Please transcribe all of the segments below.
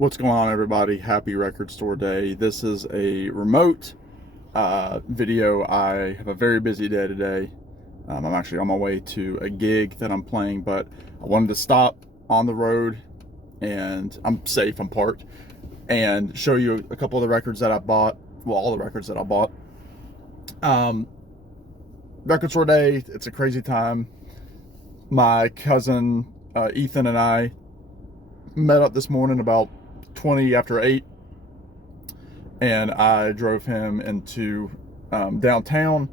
What's going on, everybody? Happy Record Store Day. This is a remote video. I have a very busy day today. I'm actually on my way to a gig that I'm playing, but I wanted to stop on the road, and I'm safe, I'm parked, and show you a couple of the records that I bought. Well, all the records that I bought. Record Store Day, it's a crazy time. My cousin Ethan and I met up this morning about 20 after 8, and I drove him into downtown.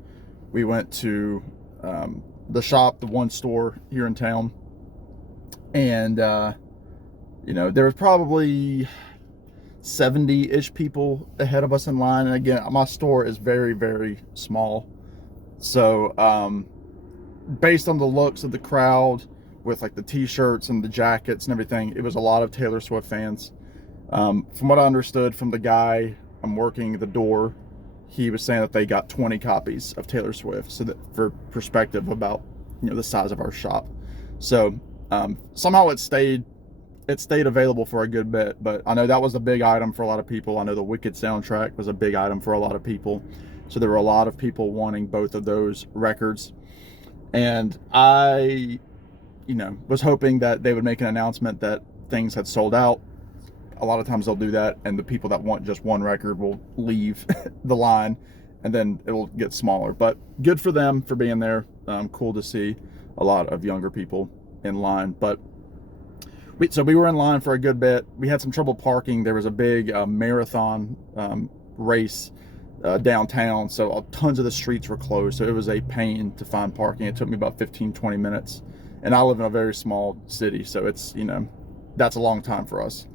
We went to the shop, the one store here in town, and there was probably 70-ish people ahead of us in line. And again, my store is very, very small, so based on the looks of the crowd with like the t-shirts and the jackets and everything, it was a lot of Taylor Swift fans. From what I understood from the guy I'm working the door, he was saying that they got 20 copies of Taylor Swift. So that, for perspective about the size of our shop, so somehow it stayed available for a good bit. But I know that was a big item for a lot of people. I know the Wicked soundtrack was a big item for a lot of people. So there were a lot of people wanting both of those records, and I, was hoping that they would make an announcement that things had sold out. A lot of times they'll do that, and the people that want just one record will leave the line, and then it will get smaller. But good for them for being there. Cool to see a lot of younger people in line. But so we were in line for a good bit. We had some trouble parking. There was a big marathon race downtown, so tons of the streets were closed. So it was a pain to find parking. It took me about 15-20 minutes, and I live in a very small city, so it's that's a long time for us.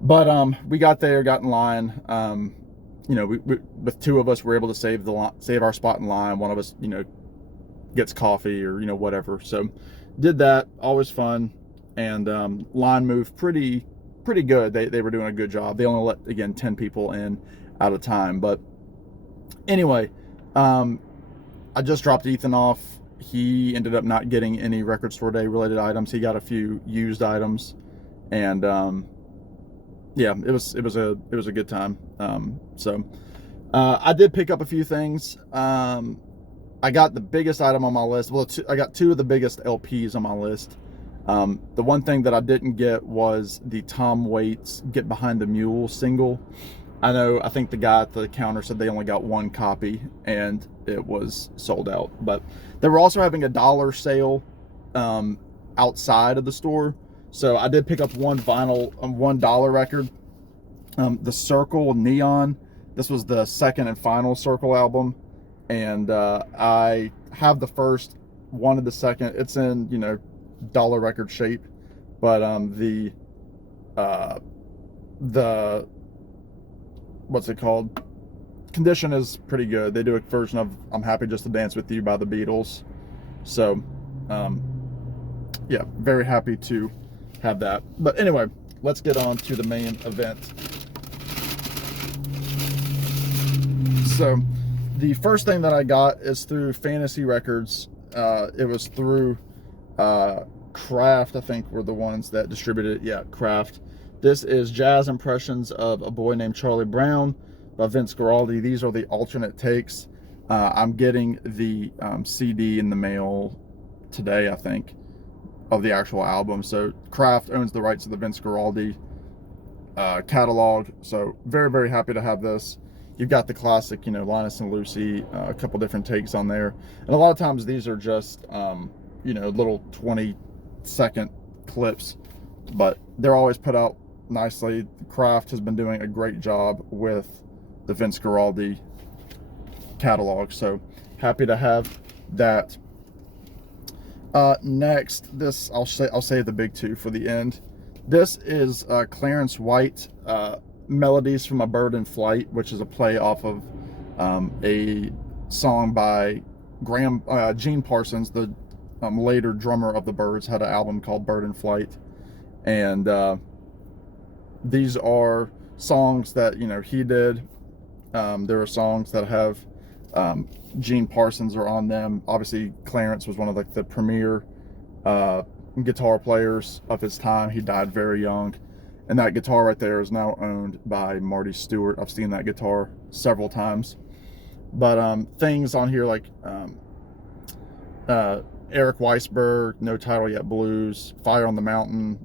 But we got there, got in line. We with two of us were able to save our spot in line. One of us, gets coffee or whatever. So did that. Always fun. And line moved pretty good. They were doing a good job. They only let, again, 10 people in at a time. But anyway, I just dropped Ethan off. He ended up not getting any Record Store Day related items. He got a few used items, and yeah, it was a good time. I did pick up a few things. I got the biggest item on my list. Well, I got two of the biggest LPs on my list. The one thing that I didn't get was the Tom Waits "Get Behind the Mule" single. I think the guy at the counter said they only got one copy, and it was sold out. But they were also having a dollar sale outside of the store. So I did pick up one vinyl, $1 record, The Circle Neon. This was the second and final Circle album, and I have the first, wanted the second. It's in dollar record shape, but the what's it called? Condition is pretty good. They do a version of "I'm Happy Just to Dance with You" by the Beatles. So yeah, very happy to have that. But anyway, let's get on to the main event. So the first thing that I got is through Fantasy Records. It was through Kraft, I think, were the ones that distributed it. Yeah, Kraft. This is Jazz Impressions of a Boy Named Charlie Brown by Vince Guaraldi. These are the alternate takes. I'm getting the CD in the mail today, I think, of the actual album. So Kraft owns the rights to the Vince Guaraldi catalog. So very, very happy to have this. You've got the classic, Linus and Lucy, a couple different takes on there. And a lot of times these are just, little 20-second clips, but they're always put out nicely. Kraft has been doing a great job with the Vince Guaraldi catalog. So happy to have that. Next, this I'll save the big two for the end. This is Clarence White, "Melodies from a Bird in Flight," which is a play off of a song by Gene Parsons, the later drummer of the Byrds, had an album called "Bird in Flight," and these are songs that he did. There are songs that have Gene Parsons are on them. Obviously, Clarence was one of the premier guitar players of his time. He died very young, And that guitar right there is now owned by Marty Stewart. I've seen that guitar several times. But things on here like Eric Weisberg, No Title Yet Blues, Fire on the Mountain,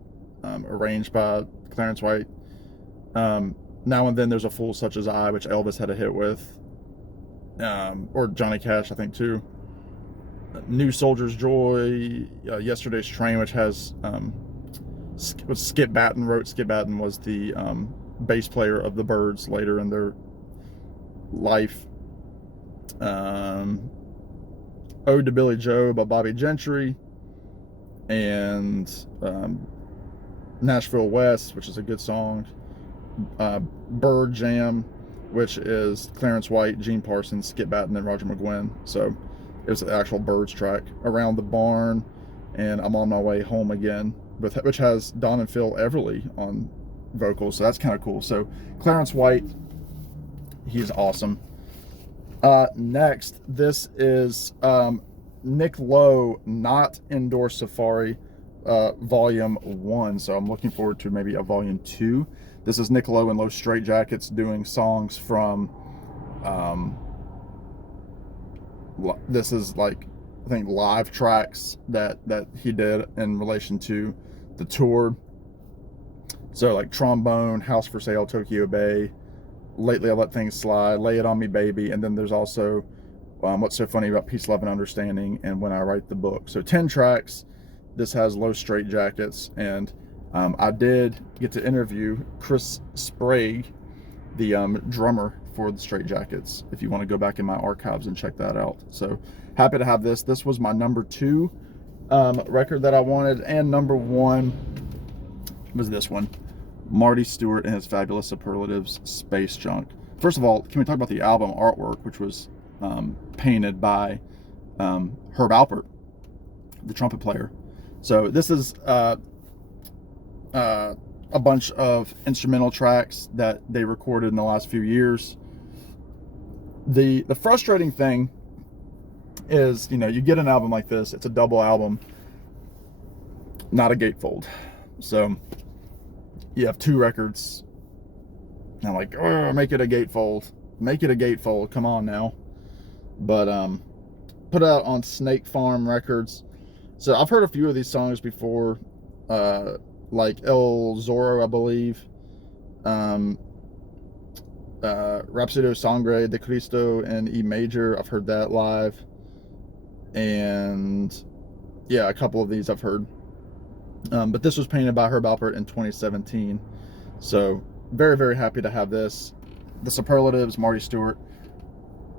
arranged by Clarence White. Now and Then There's a Fool Such as I, which Elvis had a hit with, or Johnny Cash, I think, too. New Soldier's Joy, Yesterday's Train, which has Skip Batten wrote. Skip Batten was the bass player of the Byrds later in their life. Ode to Billy Joe by Bobby Gentry, and Nashville West, which is a good song. Bird Jam, which is Clarence White, Gene Parsons, Skip Batten, and Roger McGuinn. So it was an actual Byrds track. Around the Barn, and I'm on My Way Home Again, which has Don and Phil Everly on vocals. So that's kind of cool. So Clarence White, he's awesome. Next, this is Nick Lowe, Not Indoor Safari, Volume 1. So I'm looking forward to maybe a Volume 2. This is Nick Lowe and Low Straight Jackets doing songs from, this is like, I think, live tracks that he did in relation to the tour. So like Trombone, House for Sale, Tokyo Bay, Lately I Let Things Slide, Lay It On Me Baby, and then there's also What's So Funny About Peace, Love, and Understanding, and When I Write the Book. So 10 tracks. This has Low Straight Jackets, and I did get to interview Chris Sprague, the drummer for the Straight Jackets, if you want to go back in my archives and check that out. So happy to have this. This was my number 2 record that I wanted, and number 1 was this one, Marty Stewart and His Fabulous Superlatives, Space Junk. First of all, can we talk about the album artwork, which was painted by Herb Alpert, the trumpet player. So this is a bunch of instrumental tracks that they recorded in the last few years. The frustrating thing is, you know, you get an album like this, it's a double album, not a gatefold. So you have 2 records. And I'm like, oh, make it a gatefold. Make it a gatefold. Come on now. But put out on Snake Farm Records. So I've heard a few of these songs before, like El Zorro, I believe. Rhapsody Sangre de Cristo in E major. I've heard that live. And yeah, a couple of these I've heard. But this was painted by Herb Alpert in 2017. So very, very happy to have this. The Superlatives, Marty Stewart,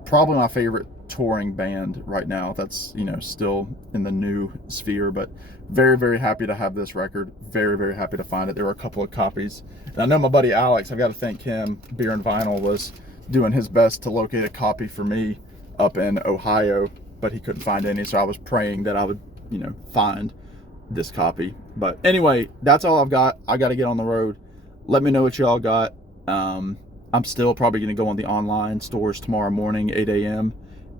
probably my favorite touring band right now. That's, you know, still in the new sphere, but very, very happy to have this record. Very, very happy to find it. There were a couple of copies. And I know my buddy Alex, I've got to thank him, Beer and Vinyl, was doing his best to locate a copy for me up in Ohio, but he couldn't find any, so I was praying that I would, you know, find this copy. But anyway, that's all I've got. I got to get on the road. Let me know what y'all got. I'm still probably going to go on the online stores tomorrow morning, 8 a.m.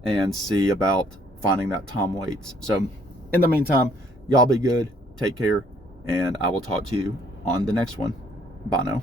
and see about finding that Tom Waits. So in the meantime, y'all be good, take care, and I will talk to you on the next one. Bye now.